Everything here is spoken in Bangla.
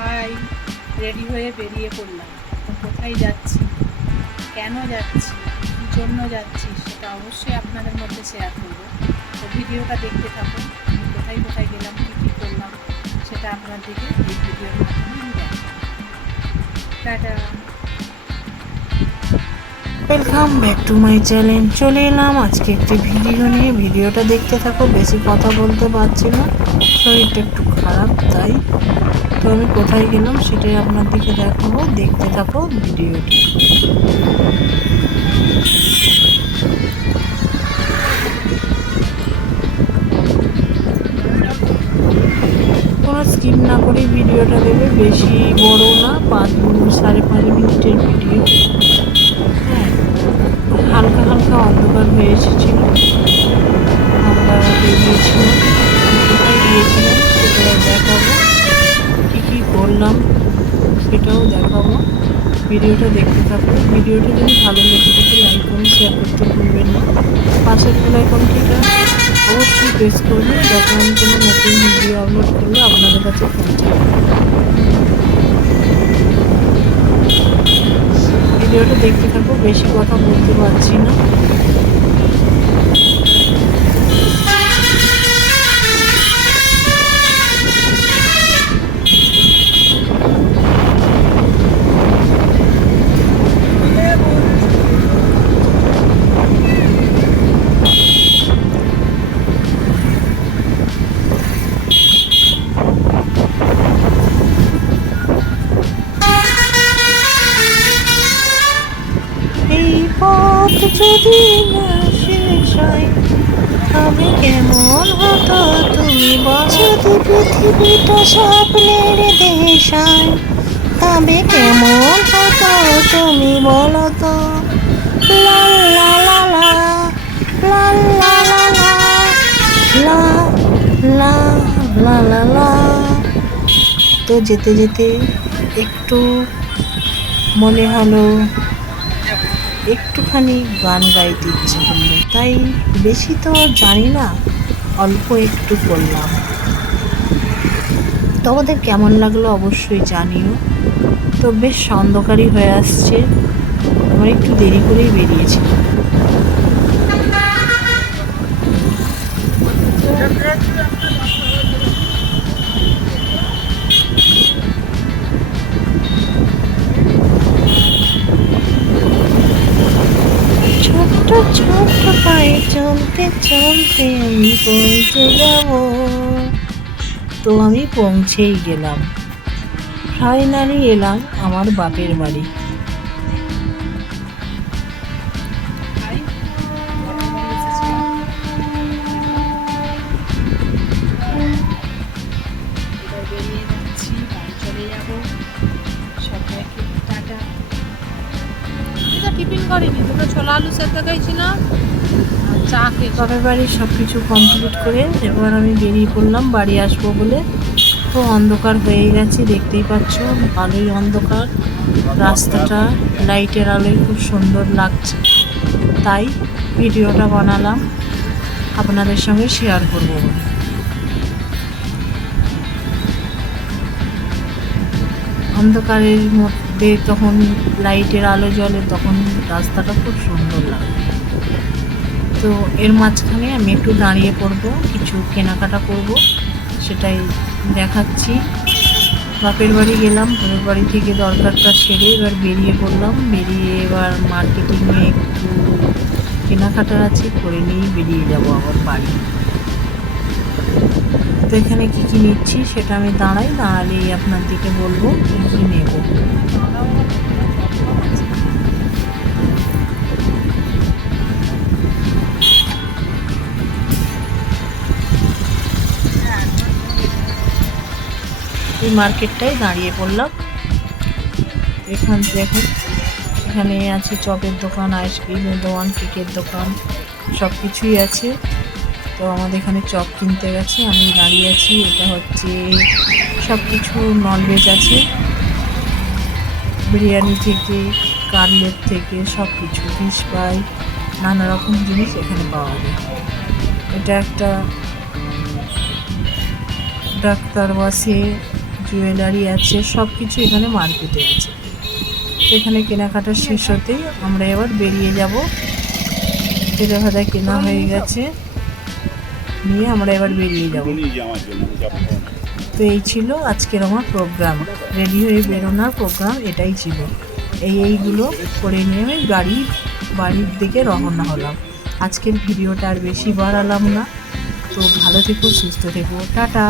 হাই, রেডি হয়ে বেরিয়ে পড়লাম। তো কোথায় যাচ্ছি, কেন যাচ্ছি, কী জন্য যাচ্ছি সেটা অবশ্যই আপনাদের মধ্যে শেয়ার করবো। তো ভিডিওটা দেখতে থাকুন। আমি কোথায় কোথায় গেলাম, কী কী করলাম সেটা আপনাদেরকে এই ভিডিওর মাধ্যমে আমি দেখাবো। Tata. Welcome back to my channel. চলে এলাম আজকে একটি ভিডিও নিয়ে। ভিডিওটা দেখতে থাকো। বেশি কথা বলতে পারছি না, শরীরটা একটু খারাপ, তাই তো আমি কোথায় গেলাম সেটাই আপনাদেরকে দেখাবো। দেখতে থাকো ভিডিওটি। কোনো স্কিপ না করে ভিডিওটা দেবে, বেশি বড় না, 5-5.5 মিনিটের ভিডিও। হ্যাঁ, হালকা হালকা অন্ধকার হয়ে এসেছিল, আমরা বেরিয়েছিলাম। কোথায় গিয়েছিলাম সেটাও দেখাবো, কী কী করলাম সেটাও দেখাবো। ভিডিওটা দেখতে থাকুন। ভিডিওটা যদি ভালো লেগে থাকে লাইক করুন, শেয়ার করতে ভুলবেন না। পাশের বেল আইকনটিটা অবশ্যই প্রেস করবেন, যখন আমি কোনো নতুন ভিডিও আপলোড করলে আপনাদের কাছে পৌঁছাবে। ভিডিওটা দেখতে থাকো, বেশি কথা বলতে পারছি না। এই পথ যদি না শেষ হয় তবে কেমন হতো তুমি বলো। যদি পৃথিবীটা স্বপ্নের দেশ হয় তবে কেমন হতো তুমি বলো তো। লা লা লা লা, লা লা লা লা, লা লা লা লা লা। তো যেতে যেতে একটু মনে হলো একটুখানি গান গাইতে ইচ্ছে করলো, তাই বেশি তো জানি না, অল্প একটু করলাম। তোমাদের কেমন লাগলো অবশ্যই জানিও। তো বেশ অন্ধকারই হয়ে আসছে, আমার একটু দেরি করেই বেরিয়েছি। ছোট্ট ছোট্ট পায়ে চলতে চলতে আমি পৌঁছে যাব। তো আমি পৌঁছেই গেলাম, ফাইনালি এলাম আমার বাপের বাড়ি। হাই, বর্তমানে এসেছিলাম। এবার বেরিয়ে যাচ্ছি, বাড়ি চলে যাবো। সবাইকে টাটা। আমি তো টিফিন করিনি, দুটো ছোলা আলু সেদ্ধ খেয়েছিলাম আর চা খেয়েছিলাম। বাপের বাড়ির সব কিছু কমপ্লিট করে এবার আমি বেরিয়ে পড়লাম বাড়ি আসবো বলে। তো অন্ধকার হয়ে গেছে, দেখতেই পাচ্ছ, ভালোই অন্ধকার। রাস্তাটা লাইটের আলোয় খুব সুন্দর লাগছে, তাই ভিডিওটা বানালাম, আপনাদের সঙ্গে শেয়ার করবো বলে। অন্ধকারের মধ্যে তখন লাইটের আলো জ্বলে, তখন রাস্তাটা খুব সুন্দর লাগে। তো এর মাঝখানে আমি একটু দাঁড়িয়ে পড়বো, কিছু কেনাকাটা করব, সেটাই দেখাচ্ছি। বাপের বাড়ি গেলাম, বাপের বাড়ি থেকে দরকারটা সেরে এবার বেরিয়ে পড়লাম। বেরিয়ে এবার মার্কেটিংয়ে একটু কেনাকাটার আছে, করে নিয়েই বেরিয়ে যাব আবার বাড়ি। তো এখানে কী কী নিচ্ছি সেটা আমি দাঁড়ালেই আপনাদেরকে বলবো কী কী নেব। এই মার্কেটটাই দাঁড়িয়ে পড়লাম। এখান দেখুন, এখানে আছে চপের দোকান, আইসক্রিমের দোকান, কেকের দোকান, সব কিছুই আছে। তো আমাদের এখানে চপ কিনতে গেছে, আমি দাঁড়িয়ে আছি। এটা হচ্ছে সব কিছু ননভেজ আছে, বিরিয়ানি থেকে কাটলেট থেকে সব কিছু, ফিশ ফ্রাই, নানা রকম জিনিস এখানে পাওয়া যায়। এটা একটা ডাক্তার বসে, জুয়েলারি আছে, সব কিছু এখানে মার্কেটে আছে। তো এখানে কেনাকাটা শেষ হতেই আমরা এবার বেরিয়ে যাব। তেলে ভাজা কেনা হয়ে গেছে, নিয়ে আমরা এবার বেরিয়ে যাব। তো এই ছিল আজকের আমার প্রোগ্রাম, রেডি হয়ে বেরোনোর প্রোগ্রাম এটাই ছিল। এইগুলো করে নিয়ে আমি বাড়ির দিকে রওনা হলাম। আজকের ভিডিওটা আর বেশি বাড়ালাম না। তো ভালো থেকো, সুস্থ থেকো, টাটা।